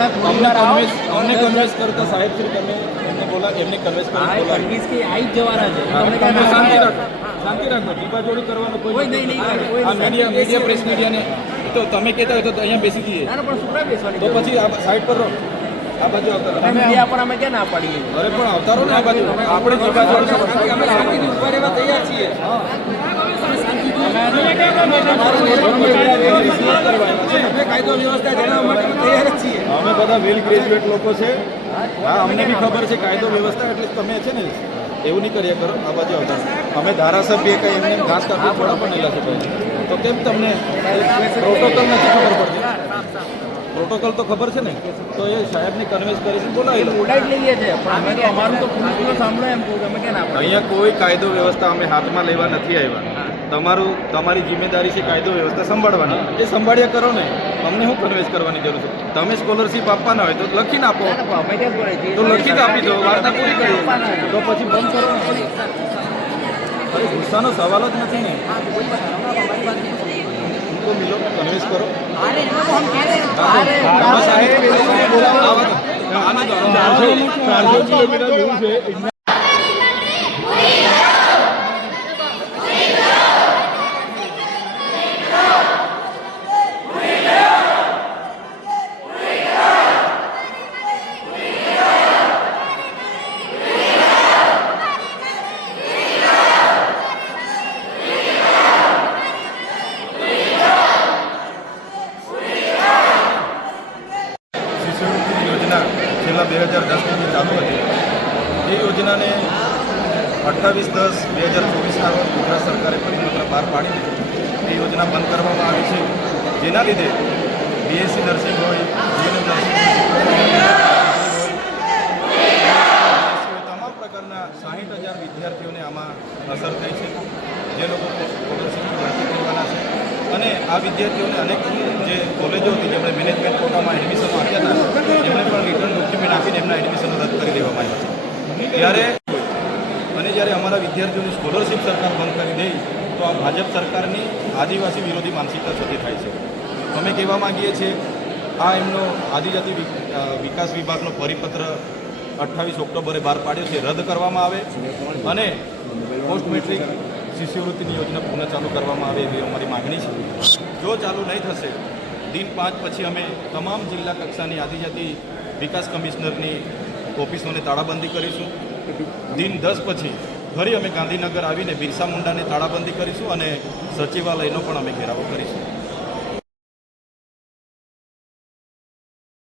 અમને કન્વેન્સ કરતા સાહેબ શ્રી તમે એમને બોલા એમને કન્વેન્સ શાંતિ રાખો જીબાજોડી કરવાનો કોઈ નહીં. આ મીડિયા પ્રેસ મીડિયાને તો તમે કહેતા હોય તો અહીંયા બેસી જઈએ તો પછી આ સાઈડ પર રહો. આ બાજુ આવતા મીડિયા પર અમે ક્યાં ના પાડીએ? અરે પણ અવતારો ને આ બાજુ આપણે જીબાજોડી અમે શાંતિથી ઉભા રહેવા તૈયાર છીએ. કાયદો વ્યવસ્થા જણાવવા માટે તૈયાર જ છીએ. અમે બધા વેલ ગ્રેજ્યુએટ લોકો છે. હા, અમને બી ખબર છે કાયદો વ્યવસ્થા એટલે તમે છે ને એવું નહીં કરીએ કરો. આ બાજુ આવતા અમે ધારાસભ્ય કંઈ એમને ઘાસ કાપી થોડા બનેલા છે ભાઈ. તો કેમ તમને પ્રોટોકોલ નથી ખબર પડતી? પ્રોટોકોલ તો ખબર છે ને. તો એ સાહેબની કન્વેન્સ કરીશું બોલાવી લો. લઈએ છીએ પણ અમે તો અમારું તો પૂરું સાંભળો એમ કહું અમે ક્યાં ના પાડીએ? અહીંયા કોઈ કાયદો વ્યવસ્થા અમે હાથમાં લેવા નથી આવ્યા. તમારી જિમ્મેદારી છે કાયદો વ્યવસ્થા સંભાળવાની. એ સંભાળ્યા કરો ને. અમને શું કન્વેન્સ કરવાની જરૂર છે? તમે સ્કોલરશીપ આપવાના હોય તો લખીને આપો. અમે ક્યાં બોલે તો લખીને આપી દો, વાર્તા પૂરી કરી તો પછી બંધ કરો ને. અરે ગુસ્સાનો સવાલ જ નથી ને. ઉनको મિલો, કન્વેન્સ કરો. યોજના છેલ્લા 2010ની ચાલુ હતી. એ યોજનાને 28/10/2024ના રોજ ગુજરાત સરકારે પરિપત્ર બહાર પાડી દીધું. એ યોજના બંધ કરવામાં આવી છે. જેના લીધે બીએસસી નર્સિંગ હોય, જીએનએમ નર્સિંગ તમામ પ્રકારના 60,000 વિદ્યાર્થીઓને આમાં અસર થઈ છે. જે લોકો સ્કોલરશીપથી વંચિત રહેવાના છે. અને આ વિદ્યાર્થીઓને અનેક જે કોલેજો હતી જેમણે મેનેજમેન્ટ કોટામાં એડમિશનો આપ્યા હતા એમણે પણ રિટર્ન ડોક્યુમેન્ટ આપીને એમના એડમિશનો રદ કરી દેવામાં આવ્યા છે. જ્યારે અમારા વિદ્યાર્થીઓની સ્કોલરશીપ સરકાર બંધ કરી દઈ તો આ ભાજપ સરકારની આદિવાસી વિરોધી માનસિકતા સતી થાય છે. અમે કહેવા માગીએ છીએ આ એમનો આદિજાતિ વિકાસ વિભાગનો પરિપત્ર 28 ઓક્ટોબરે બહાર પાડ્યો છે રદ કરવામાં આવે અને પોસ્ટ મેટ્રિક શિષ્યવૃત્તિની યોજના પુનઃ ચાલુ કરવામાં આવે એવી અમારી માગણી છે. જો ચાલુ નહીં થશે દિન 5 પછી અમે તમામ જિલ્લા કક્ષાની આદિજાતિ વિકાસ કમિશનરની ઓફિસોને તાળાબંધી કરીશું. દિન 10 પછી ફરી અમે ગાંધીનગર આવીને બિરસા મુંડાને તાળાબંધી કરીશું અને સચિવાલયનો પણ અમે ઘેરાવો કરીશું.